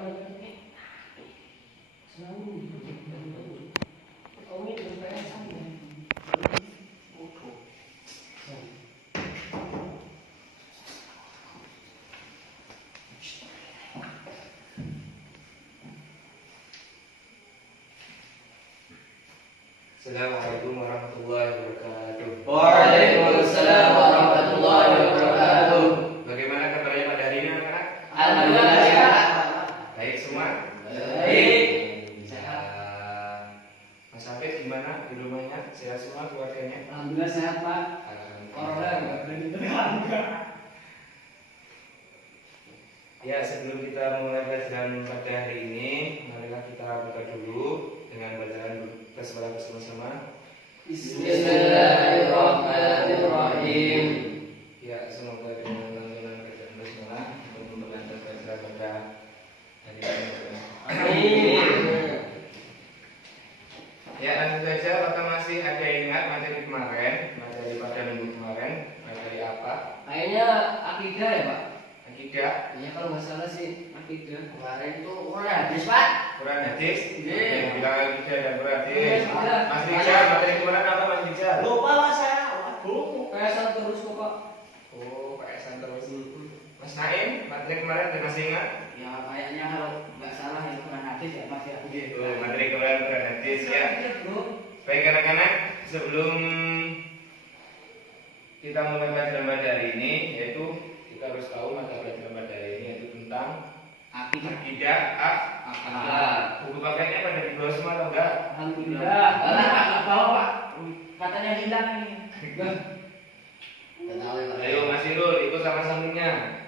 Assalamualaikum warahmatullahi wabarakatuh. Waalaikumsalam warahmatullahi wabarakatuh. Bagaimana kabarnya pada hari ini anak-anak? Alhamdulillah sehat. Baik semua? Baik. Sehat. Mas Hafid gimana di rumahnya? Sehat semua keluarganya? Alhamdulillah sehat Pak. Corona nggak berani terangkat. Ya, sebelum kita mulai pelajaran pada hari ini, marilah kita buka dulu dengan bacaan basmalah bersama-sama. Bismillahirrahmanirrahim. Ya, semoga dengan lantunan bacaan basmalah untuk memperlancar pelajaran pada hari ini. Amin. Ya, langsung saja. Apakah masih ada yang ingat materi kemarin? Materi pada minggu kemarin, materi apa? Kayaknya akidah ya Pak. Akidah. Ya kalau nggak salah sih akidah. Kemarin itu Quran hadis Pak. Quran hadis. Iya. Bilang akidah dan Quran hadis. Iya. Mas Rijal, materi kemarin apa Mas Rijal? Lupa Mas saya. Waduh. Kayak terus kok Pak. Oh, PSN terus. Mas Naim, materi kemarin ada masih ingat? Ya kayaknya kalau nggak salah yang Quran hadis ya Mas ya. Oh, materi kemarin Quran hadis ya. Bro. Baik anak-anak, sebelum kita mulai pelajaran pada hari ini, yaitu kita harus tahu mata pelajaran pada hari ini yaitu tentang akidah akhlak. Buku paketnya pada di bawah semua atau enggak? Alhamdulillah. Enggak tahu Pak. Katanya hilang ini. Ayo Mas Irul, ikut sama sampingnya.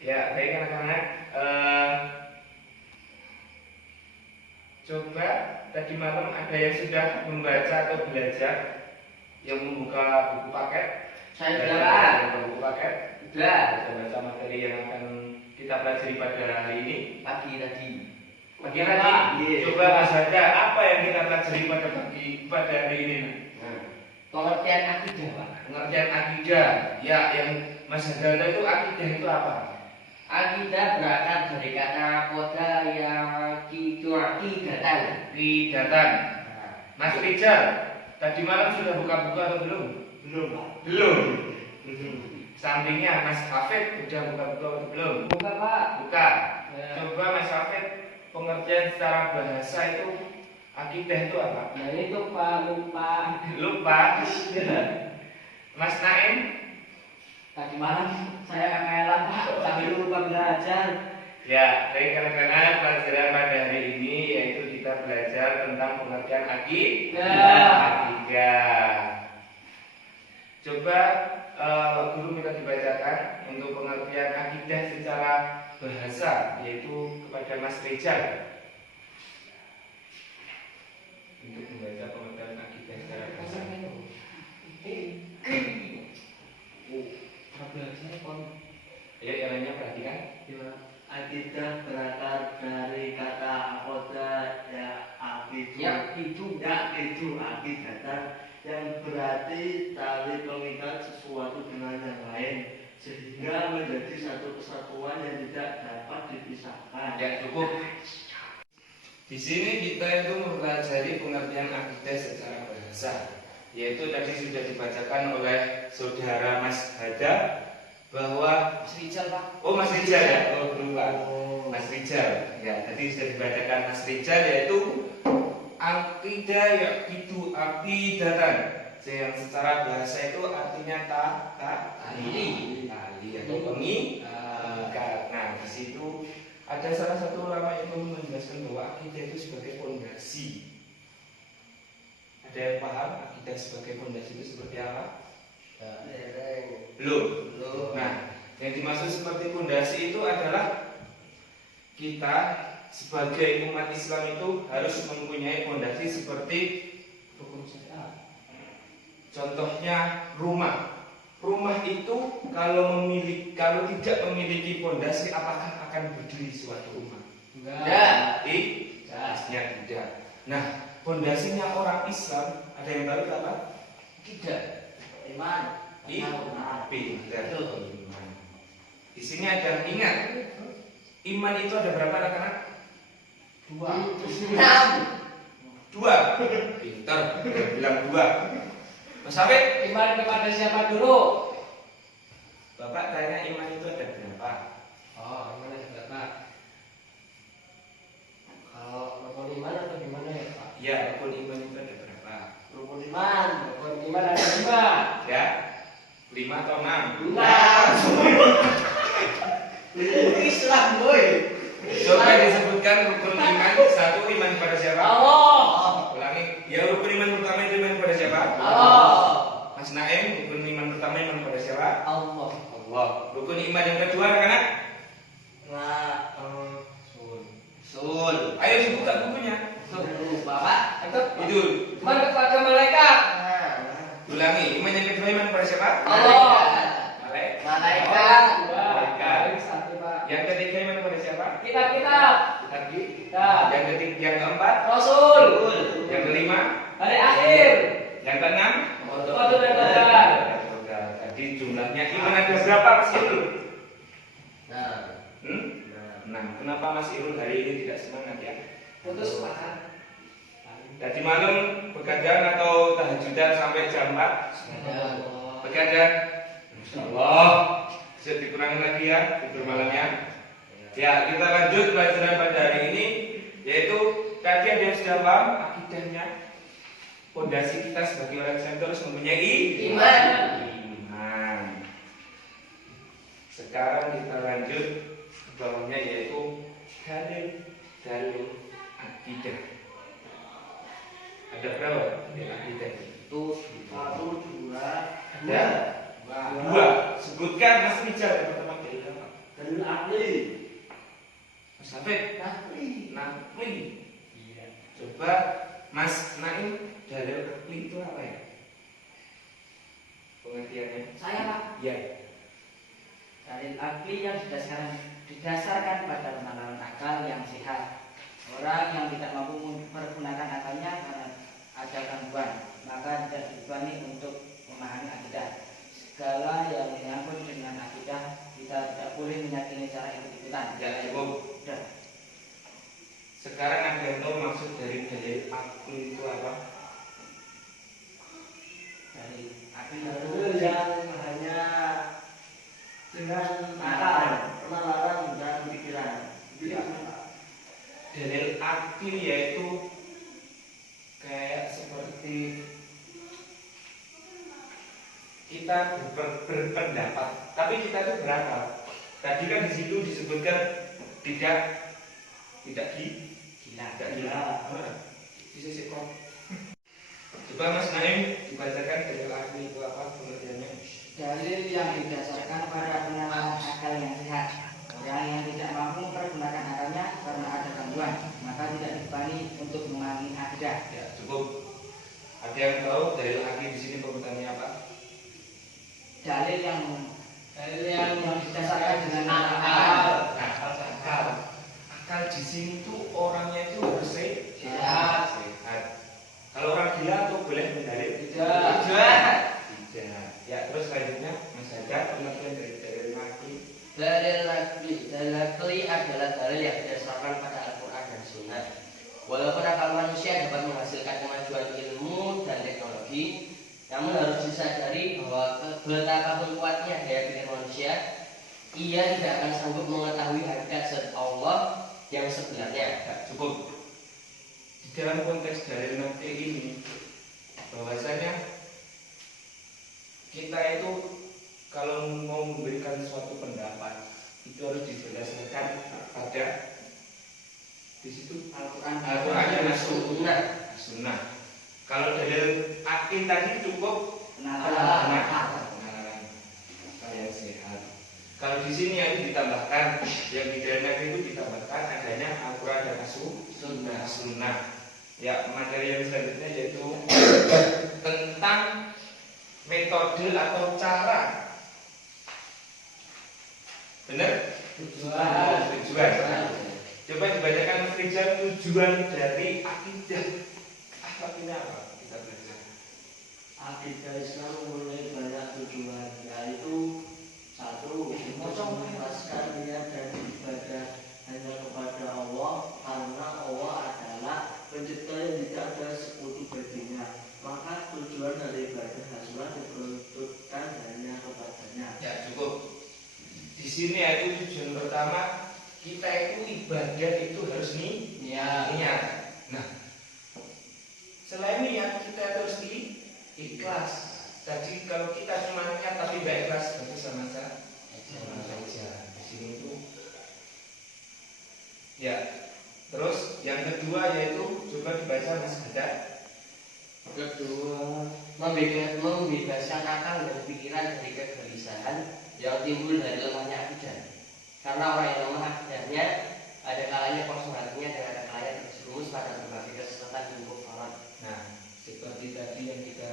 Ya, baik anak-anak. Coba tadi malam ada yang sudah membaca atau belajar yang membuka buku paket? Saya Belajar sudah. buku paket. Sudah. Baca materi yang akan kita pelajari pada hari ini. Pagi tadi. Pagi tadi. Iya. Coba Mas Hada, apa yang kita pelajari pada hari ini? Pengertian akidah Pak. Pengertian akidah. Ya, yang Mas Hada itu akidah itu apa? Akidah berasal dari kata koda yang akidatan. Akidatan. Mas Rijal, tadi malam sudah buka-buka atau belum? Belum Pak. Belum. Sampingnya Mas Hafid sudah buka-buka atau belum? Buka Pak. Buka. Ya. Coba Mas Hafid, pengertian secara bahasa itu akidah itu apa? Nah itu Pak lupa. Lupa. Mas Naim, Tadi malam saya kemelan Pak. Sambil lupa belajar. ya, baik anak-anak, pelajaran pada hari ini yaitu kita belajar tentang pengertian akidah. Coba guru minta dibacakan untuk pengertian akidah secara bahasa, yaitu kepada Mas Rijal. Untuk membaca pengertian akidah secara bahasa. Ya, yang lainnya perhatikan. Akidah berasal dari kata akoda ya itu akidatan yang berarti tali pengikat sesuatu dengan yang lain sehingga menjadi satu kesatuan yang tidak dapat dipisahkan. Ya, cukup. Di sini kita itu mempelajari pengertian akidah secara bahasa, yaitu tadi sudah dibacakan oleh saudara Mas Hada bahwa Mas Rijal Pak. Oh, Mas Rijal ya? Oh, lupa. Mas Rijal. Ya, tadi sudah dibacakan Mas Rijal yaitu akidah yaitu akidatan. Yang secara bahasa itu artinya tali atau pengikat. Nah, di situ ada salah satu ulama yang menjelaskan bahwa akidah itu sebagai fondasi. Ada yang paham akidah sebagai fondasi itu seperti apa? Belum. Nah, yang dimaksud seperti fondasi itu adalah kita sebagai umat Islam itu harus mempunyai fondasi seperti rukun syariat. Contohnya rumah. Rumah itu kalau tidak memiliki fondasi, apakah akan berdiri suatu rumah? Enggak. Pastinya tidak. Nah, fondasinya orang Islam ada yang baru apa? Tidak. Iman. Pintar. Di sini ada, ingat, iman itu ada berapa anak-anak? 2. 2. Pintar, dia bilang 2. Mas Hafid, Iman kepada siapa dulu? Bapak tanya iman itu ada berapa? Oh, iman ada berapa? Kalau rukun iman atau gimana ya Pak? Ya, rukun iman itu ada berapa? Rukun iman ada 5. Ya, 5 atau 6? 6. Islam boy. Coba disebutkan rukun iman. 1, iman kepada siapa? Allah. Ulangi. Ya, rukun iman pertama itu iman kepada siapa? Allah. Mas Naim, rukun iman pertama iman kepada siapa? Allah. Allah. Rukun iman yang kedua anak-anak? Sul. Ayo dibuka bukunya. Bapak, Itu. iman kepada malaikat. Ulangi. Iman yang kedua iman kepada siapa? Allah. Malaikat. Malaikat. Satu Pak. Yang ketiga iman kepada siapa? Kitab-kitab. Tadi. Kitab. Yang ketiga, yang keempat? Rasul. Yang kelima? Hari akhir. Yang keenam? Qadar dan qadar. Tadi jumlahnya iman ada berapa Mas Irul? Nah, 6. Kenapa Mas Irul hari ini tidak semangat ya? Putus makan. Tadi malam begadang atau tahajudan sampai jam 4? Begadang? Masya Allah. Bisa dikurangi lagi ya tidur malamnya. Ya, kita lanjut pelajaran pada hari ini, yaitu tadi ada yang sudah paham akidahnya. Fondasi kita sebagai orang Islam harus mempunyai Iman. Iman. Sekarang kita lanjut ke bawahnya, yaitu dalil akidah. Ada berapa dalil akidah? itu 1, 2, Ada 2. Sebutkan Mas Rijal yang pertama dalil apa? dalil akli. Mas Hafid? Nakli. Iya. Coba Mas Naim, dalil akli itu apa ya? Pengertiannya? Saya Pak. Ya. Dalil akli yang didasarkan pada penanaman akal yang sehat. Orang yang tidak mampu mempergunakan akalnya karena ada gangguan, maka tidak dibebani untuk memahami akidah. Segala yang menyangkut dengan akidah, kita tidak boleh meyakini cara ikut-ikutan. Ya, cukup. Sudah. Sekarang ada yang tahu maksud dari dalil akli itu apa? Dari akli Dalil yang hanya dengan akal, penalaran dan pikiran. Ya. Dalil akli yaitu kayak seperti kita berpendapat, tapi kita itu berakal. Tadi kan di situ disebutkan tidak gila. gila. Bisa sih kok. Coba Mas Naim dibacakan dalil akli itu apa pengertiannya? Dalil yang didasarkan pada penalaran akal yang sehat. Orang yang tidak mampu mempergunakan akalnya karena ada gangguan, maka tidak dibebani untuk memahami akidah. Ya, cukup. Ada yang tahu dalil akli di sini pengertiannya apa? Dalil yang didasarkan dengan Akal. Akal di sini tuh orangnya itu harus sehat. Kalau orang gila tuh boleh mendalil? Tidak. Ya, terus selanjutnya Mas Hajar pengertian dari dalil akli. Dalil akli adalah dalil yang didasarkan pada Al-Quran dan Sunnah. Walaupun akal manusia dapat menghasilkan kemajuan ilmu dan teknologi, namun harus disadari bahwa betapapun kuatnya daya pikir manusia, ia tidak akan sanggup mengetahui hakikat zat Allah yang sebenarnya. Ya, cukup. Di dalam konteks dalil akli ini, bahwasanya kita itu kalau mau memberikan suatu pendapat itu harus didasarkan pada di situ Al-Quran dan Sunnah. Kalau dalil akli tadi cukup Penalaran. penalaran akal yang sehat. Kalau di sini yang ditambahkan, yang di dalil akli itu ditambahkan adanya Al-Quran dan Sunnah. Ya, materi yang selanjutnya yaitu tentang metode atau cara. Benar? Tujuan. Coba dibacakan Mas Rizal, tujuan dari akidah. Akidah apa? Kita belajar. Akidah Islam mempunyai banyak tujuan, yaitu 1. Untuk keseharian dan ibadah hanya kepada Allah, karena Allah adalah pencipta yang tidak ada sekutu baginya. Maka tujuan dari ibadah adalah diperuntukkan hanya kepadanya. Ya cukup. Di sini yaitu tujuan pertama, kita itu ibadah itu harus niat. Nah, selain niat kita harus ikhlas. Jadi kalau kita cuma niat tapi tidak ikhlas, itu sama saja. Di sini itu. Ya. Terus yang kedua yaitu coba dibaca Mas Haddad. Kedua, membebaskan akal dan pikiran dari kegelisahan yang timbul dari lemahnya akidah. Karena orang yang lemah akidahnya ada kalanya kosong hatinya dan ada kalanya terjerumus pada berbagai kesesatan dan kekufuran. Nah, seperti tadi yang kita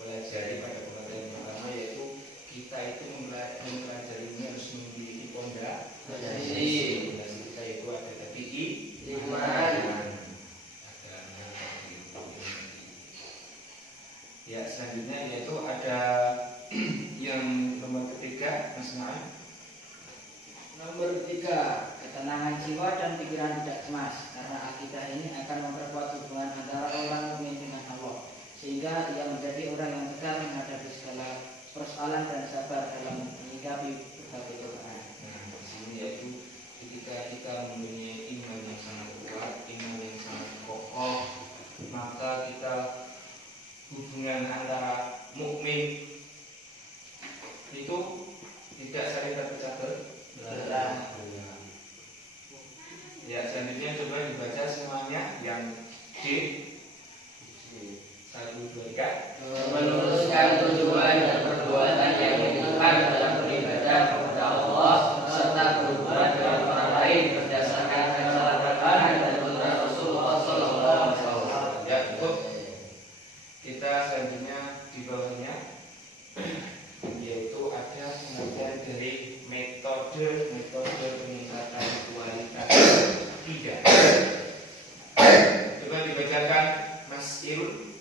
pelajari pada pembelajaran pertama yaitu kita itu mempelajari ini harus memiliki fondasi. Fondasi kita itu ada tadi Iman. Ya, selanjutnya yaitu ada yang nomor ketiga, Mas Naim. Nomor 3, ketenangan jiwa dan pikiran tidak cemas, karena akidah ini akan memperkuat hubungan antara orang mukmin dengan Allah, sehingga ia menjadi orang yang tegar menghadapi segala persoalan dan sabar dalam menyikapi berbagai cobaan. Nah, di sini yaitu ketika kita mempunyai iman yang sangat kuat, iman yang sangat kokoh, maka kita hubungan antara mukmin itu tidak saling terpecah belah. Ya, selanjutnya coba dibaca semuanya yang D 1, 2, 3. Meluruskan tujuan dan perbuatan yang dilakukan dalam beribadah kepada Allah serta berhubungan dengan orang lain berdasarkan ajaran Al-Quran dan sunnah Rasulullah SAW. Ya, cukup. Kita selanjutnya di bawahnya yaitu ada pengertian dari metode peningkatan kualitas akidah. Coba dibacakan Mas Irun.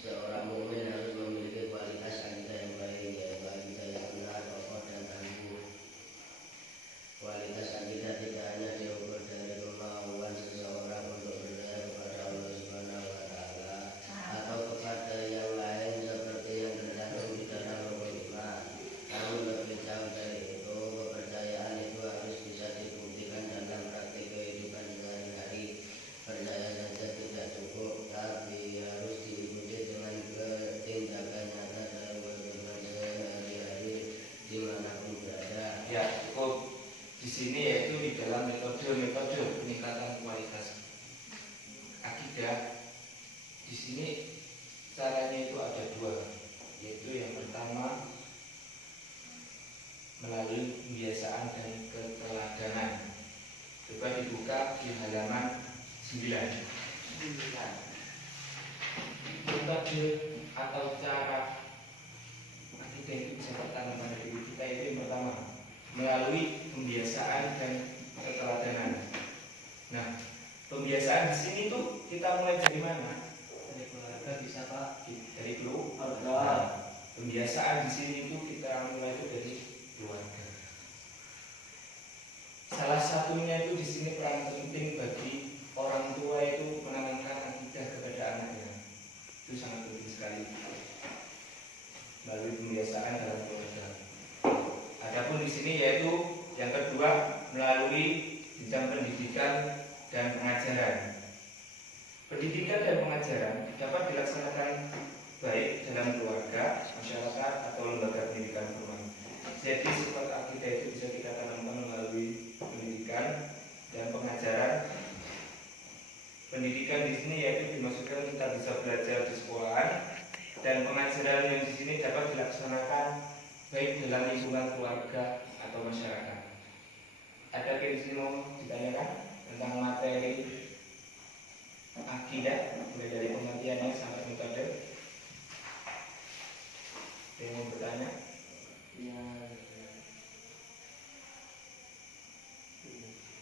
Seorang mukmin harus memiliki kualitas akidah yang baik, yaitu akidah yang benar, kokoh dan tangguh. Kualitas akidah tidak hanya diukur dari kemauan seseorang untuk berdaya kepada Allah Subhanahu wa Ta'ala atau kepada yang lain seperti yang tercantum di dalam rukun iman. Namun lebih jauh dari itu, kepercayaan itu harus bisa dibuktikan dalam praktik kehidupan sehari-hari. Percaya saja tidak cukup, tapi harus diikuti dengan tindakan nyata dalam kehidupan sehari-hari dimanapun berada. Ya, cukup. Di sini yaitu di dalam metode peningkatan kualitas akidah. Di sini caranya itu ada dua, yaitu yang pertama melalui pembiasaan dan keteladanan. Coba dibuka di halaman 9. Metode atau cara akidah itu bisa tertanam pada diri kita itu yang pertama melalui pembiasaan dan keteladanan. Nah, pembiasaan di sini tuh kita mulai dari mana? Dari keluarga bisa Pak. Dari keluarga. Keluarga. Pembiasaan di sini itu kita mulai itu dari keluarga. Salah satunya itu di sini peran penting bagi orang tua itu menanamkan akidah kepada anaknya. Itu sangat penting sekali. Melalui pembiasaan dalam keluarga. Adapun di sini yaitu yang kedua melalui jenjang pendidikan dan pengajaran. Pendidikan dan pengajaran dapat dilaksanakan baik dalam keluarga, masyarakat atau lembaga pendidikan formal. Jadi sifat akidah itu bisa kita tanamkan melalui pendidikan dan pengajaran. Pendidikan di sini yaitu dimaksudkan kita bisa belajar di sekolahan, dan pengajaran yang di sini dapat dilaksanakan baik dalam lingkungan keluarga atau masyarakat. Ada yang di sini mau ditanyakan tentang materi akidah, mulai dari pengertiannya sampai metode? Ada yang mau bertanya? Ya.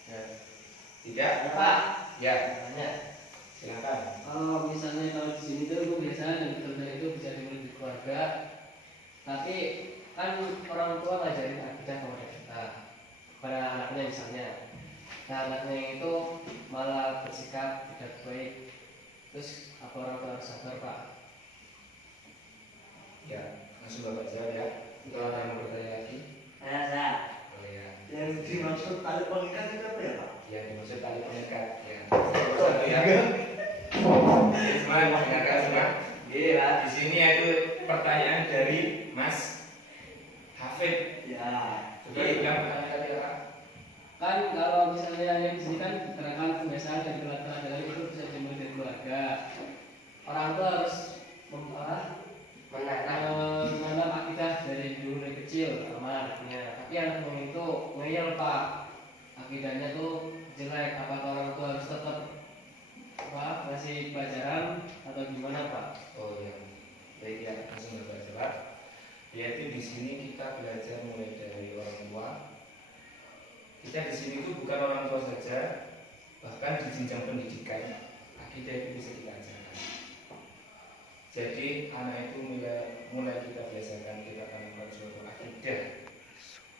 Ya. Tidak? Pak, Ya. Silakan. Kalau misalnya kalau di sini tuh kebiasaan dan kerja itu bisa dimulai keluarga, tapi kan orang tua ngajarin akidah kepada kita, kepada anaknya misalnya. Nah, anaknya itu malah bersikap tidak baik, terus apa orang tua harus sabar, Pak? Ya, langsung Bapak jawab ya. Kalau ada yang mau bertanya lagi, Saya oh ya. yang dimaksud tali pengikat itu apa ya Pak? Yang dimaksud tali pengikat, ya. Satu ya. Semua dengarkan semua. Iya. Di sini itu pertanyaan dari Mas Hafid. Ya. Coba dibilang pertanyaan tadi apa? Kan kalau misalnya yang di sini kan diterangkan kebiasaan dan keterangan itu bisa dimulai dari keluarga. Orang tua harus menanam akidah dari dulu dari kecil sama anaknya. Tapi anaknya itu ngeyel, Pak, akidahnya tuh jelek. Apakah orang tua harus tetap ngasih pelajaran atau gimana, Pak? Oh ya, baik ya, langsung Bapak jawab. Yaitu di sini kita belajar mulai dari orang tua. Kita di sini itu bukan orang tua saja, bahkan di jenjang pendidikan akidah itu bisa kita ajarkan. Jadi anak itu mulai kita biasakan, kita tanamkan suatu akidah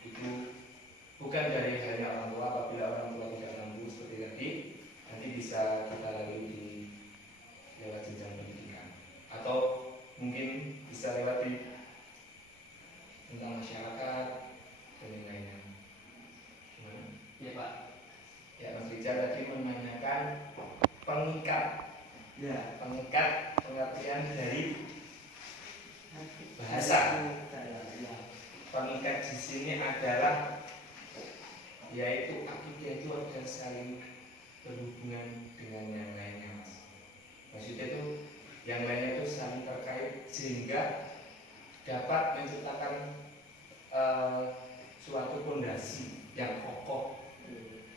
itu bukan dari hanya orang tua. Apabila orang tua tidak mampu seperti tadi, nanti bisa kita lalui di lewat jenjang pendidikan, atau mungkin bisa lewat di tentang masyarakat dan yang lainnya. Gimana? Iya, Pak. Ya, Mas Rizal tadi menanyakan pengikat. Ya. Pengikat pengertian dari bahasa. Ya. Pengikat di sini adalah yaitu akidah itu ada saling berhubungan dengan yang lainnya, Mas. Maksudnya itu yang lainnya itu saling terkait sehingga dapat menciptakan suatu fondasi yang kokoh.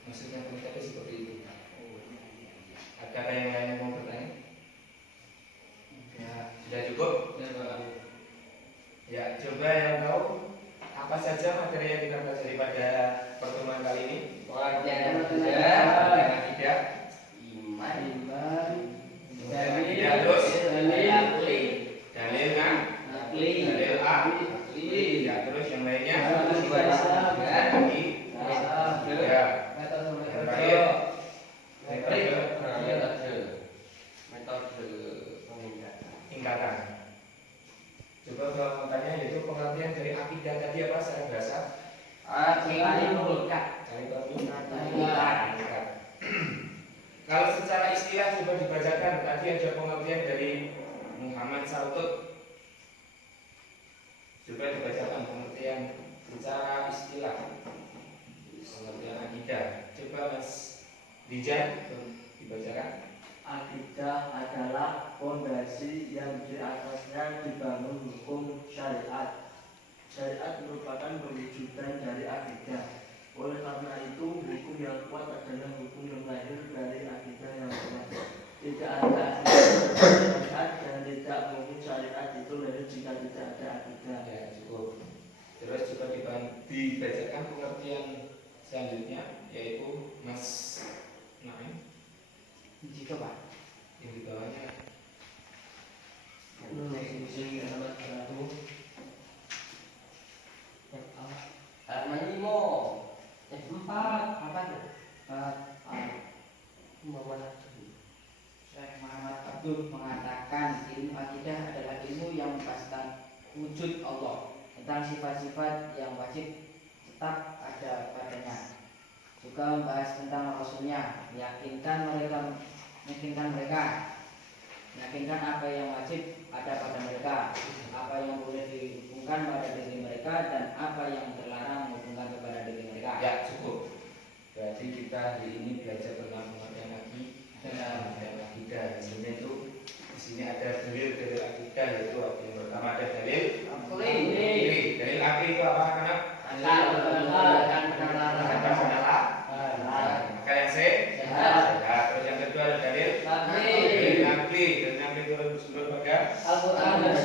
Maksudnya pengikat itu seperti itu. Adakah yang lain yang mau bertanya? Ya, sudah cukup? Ya, Pak. Ya, coba yang tahu apa saja materi yang kita pelajari pada pertemuan kali ini? Pengertian Akidah, iman, akidah terus dalil kan? Dalil A, ya terus yang lainnya lagi, ya tingkatan. Coba kalau mau tanya yaitu pengertian dari akidah tadi apa secara bahasa? Kalau secara istilah coba dibacakan. Tadi ada pengertian dari Muhammad Sautut. Coba dibacakan pengertian secara istilah. Pengertian akidah. Coba Mas Dijan dibacakan. Akidah adalah fondasi yang di atasnya dibangun hukum syariat. Syariat merupakan perwujudan dari akidah. Oleh karena itu, hukum yang kuat adalah hukum yang lahir dari akidah yang kuat. Tidak ada akidah syariat dan tidak mungkin syariat itu lahir jika tidak ada akidah. Ya cukup. Terus coba dibacakan pengertian selanjutnya yaitu Mas Naim. Gitu, Pak. Yang di bawahnya halaman 5 Apa tuh? Syekh Muhammad Abdul mengatakan ilmu akidah adalah ilmu yang membahas wujud Allah, tentang sifat-sifat yang wajib tetap ada padanya, juga membahas tentang Rasulnya, meyakinkan apa yang wajib ada pada mereka, apa yang boleh dihubungkan pada diri mereka, dan apa yang terlarang menghubungkan kepada diri mereka. ya cukup. Berarti kita hari ini belajar tentang pengertian akidah. Di sini itu di sini ada dalil akidah yaitu yang pertama ada dalil akli. Dalil akli itu apa anak? Maka yang C. Terus yang kedua ada dalil akli. Dan yang kedua bersumber pada Al-Quran dan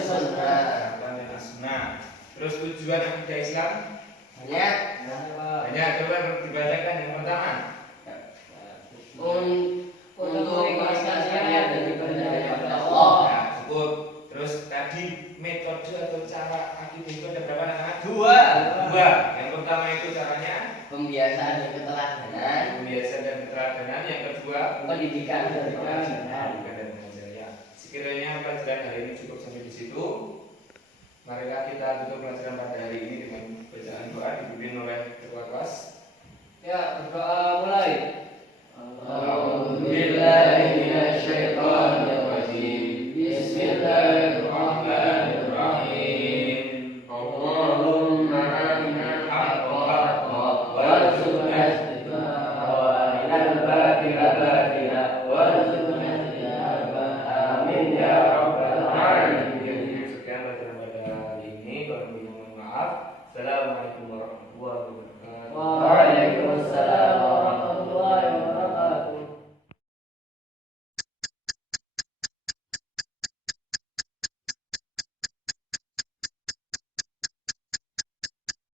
Sunnah. Terus tujuan akidah Islam banyak. coba dibacakan yang pertama. Untuk mengikhlaskan syariat dari kepada Allah. Nah, cukup. Terus tadi metode dua pendidikan. pendidikan dan mengajar ya. Sekiranya pelajaran hari ini cukup sampai di situ. Marilah kita tutup pelajaran pada hari ini dengan bacaan doa dipimpin oleh ketua kelas. Ya, berdoa mulai.